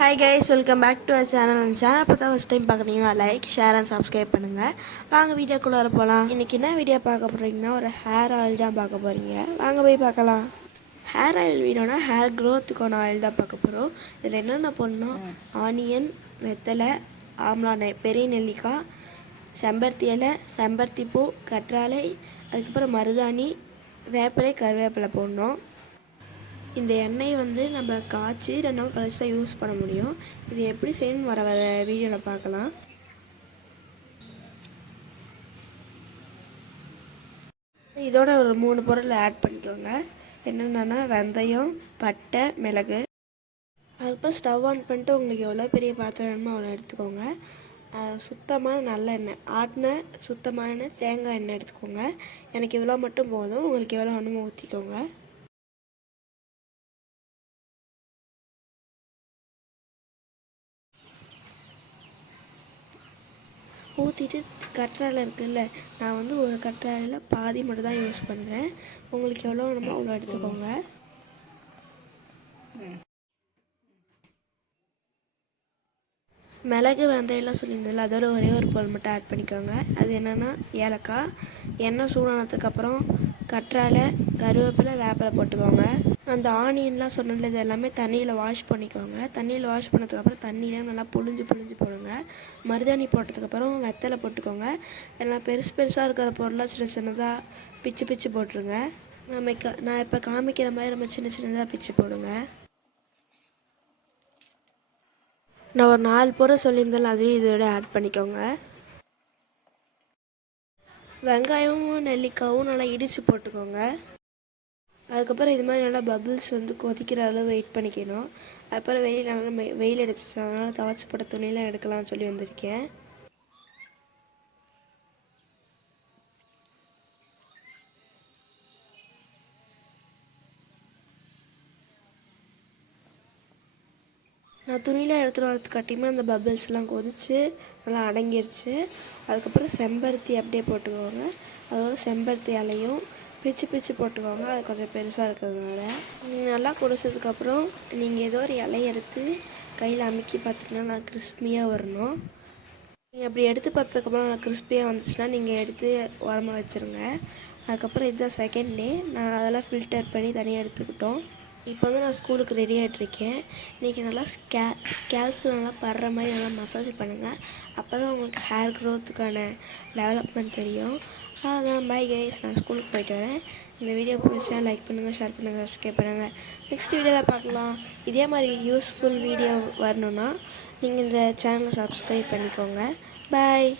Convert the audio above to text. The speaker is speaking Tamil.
Hi guys welcome back to our channel அந்த சேனல் பார்த்தா ஃபஸ்ட் டைம் பார்க்குறீங்கன்னா லைக் ஷேர் அண்ட் சப்ஸ்கிரைப் பண்ணுங்கள் வாங்க வீடியோக்குள்ளே வர போகலாம் இன்றைக்கி என்ன வீடியோ பார்க்க போகிறீங்கன்னா ஒரு ஹேர் ஆயில் தான் பார்க்க போகிறீங்க வாங்க போய் பார்க்கலாம். ஹேர் ஆயில் வீடியோனா ஹேர் க்ரோத்துக்கான ஆயில் தான் பார்க்க போகிறோம் இதில் என்னென்ன பண்ணோம் ஆனியன் வெத்தலை ஆம்லா நெ பெரிய நெல்லிக்காய் செம்பருத்தி இலை செம்பருத்தி பூ கற்றாழை அதுக்கப்புறம் மருதாணி வேப்பிலை கருவேப்பிலை போடணும். இந்த எண்ணெய் வந்து நம்ம காய்ச்சி ரெண்டு நாள் கழிச்சு தான் யூஸ் பண்ண முடியும். இது எப்படி செய்யணும் வர வர வீடியோவில் பார்க்கலாம். இதோட ஒரு மூணு பொருள் ஆட் பண்ணிக்கோங்க. என்னென்னா வெந்தயம் பட்டை மிளகு. அதுக்கப்புறம் ஸ்டவ் ஆன் பண்ணிட்டு உங்களுக்கு எவ்வளோ பெரிய பாத்திரம் வேணுமோ அவ்வளோ எடுத்துக்கோங்க. அஹ் சுத்தமான நல்லெண்ணெய் ஆட்டின சுத்தமான தேங்காய் எண்ணெய் எடுத்துக்கோங்க. எனக்கு இவ்வளோ மட்டும் போதும். உங்களுக்கு எவ்வளோ வேணுமோ ஊற்றிக்கோங்க ஊற்றிட்டு கற்றாழை இருக்குல்ல நான் வந்து ஒரு கற்றாழையில் பாதி மட்டும் தான் யூஸ் பண்ணுறேன் உங்களுக்கு எவ்வளோ வேணுமோ அவ்வளோ எடுத்துக்கோங்க. மிளகு வெந்தயம்லாம் சொல்லியிருந்ததில்ல அதோட ஒரே ஒரு பொருள் மட்டும் ஆட் பண்ணிக்கோங்க. அது என்னென்னா ஏலக்காய். எண்ணெய் சூடானதுக்கப்புறம் கற்றாழை கருவேப்பிலை வேப்பிலை போட்டுக்கோங்க. அந்த ஆனியன்லாம் சொன்னல இது எல்லாமே தண்ணியில் வாஷ் பண்ணிக்கோங்க. தண்ணியில் வாஷ் பண்ணதுக்கப்புறம் தண்ணியெலாம் நல்லா புழிஞ்சு புழிஞ்சு போடுங்க. மருதாணி போட்டதுக்கப்புறம் வெத்தலை போட்டுக்கோங்க. எல்லாம் பெருசு பெருசாக இருக்கிற பொருளாக சின்ன சின்னதாக பிச்சு பிச்சு போட்டுருங்க. நம்ம க நான் இப்போ காமிக்கிற மாதிரி நம்ம சின்ன சின்னதாக பிச்சு போடுங்க. நான் ஒரு நாலு பொருள் சொல்லியிருந்தாலும் அதையும் இதோட ஆட் பண்ணிக்கோங்க. வெங்காயமும் நெல்லிக்காயும் நல்லா இடித்து போட்டுக்கோங்க. அதுக்கப்புறம் இது மாதிரி நல்லா பபிள்ஸ் வந்து கொதிக்கிற அளவு வெயிட் பண்ணிக்கணும். அப்புறம் வெயில் நல்லா மெ- வெயில் அடிச்சிச்சு. அதனால் துவச்சி போட்ட துணியெலாம் எடுக்கலாம்னு சொல்லி வந்திருக்கேன். நான் துணியில் எடுத்துகிட்டு வரது காட்டியுமே அந்த பபிள்ஸ்லாம் கொதிச்சு நல்லா அடங்கிருச்சு. அதுக்கப்புறம் செம்பருத்தி அப்படியே போட்டுக்கோங்க. அதோட செம்பருத்தி இலையும் பிச்சு பிச்சு போட்டுக்கோங்க. அது கொஞ்சம் பெருசாக இருக்கிறதுனால. நீங்கள் நல்லா குடிச்சதுக்கப்புறம் நீங்கள் ஏதோ ஒரு இலைய எடுத்து கையில் அமுக்கி பார்த்தீங்கன்னா நல்லா கிறிஸ்பியாக வரணும். நீங்கள் அப்படி எடுத்து பார்த்ததுக்கப்புறம் நல்லா கிறிஸ்பியாக வந்துச்சுன்னா நீங்கள் எடுத்து உரமாக வச்சுருங்க. அதுக்கப்புறம் இதுதான் செகண்ட் டே நான் அதெல்லாம் ஃபில்டர் பண்ணி தனியாக எடுத்துக்கிட்டோம். இப்போ வந்து நான் ஸ்கூலுக்கு ரெடி ஆகிட்ருக்கேன் இன்றைக்கி நல்லா ஸ்கே ஸ்கேல்ஸ் நல்லா படுற மாதிரி நல்லா மசாஜ் பண்ணுங்கள் அப்போ தான் உங்களுக்கு ஹேர் க்ரோத்துக்கான டெவலப்மெண்ட் தெரியும். அவ்வளோதான் பை கைஸ் நான் ஸ்கூலுக்கு போயிட்டு வரேன். இந்த வீடியோ பிடிச்சா லைக் பண்ணுங்கள் ஷேர் பண்ணுங்கள் சப்ஸ்கிரைப் பண்ணுங்கள் நெக்ஸ்ட் வீடியோவில் பார்க்கலாம். இதே மாதிரி யூஸ்ஃபுல் வீடியோ வரணுன்னா நீங்கள் இந்த சேனலை சப்ஸ்கிரைப் பண்ணிக்கோங்க. பாய்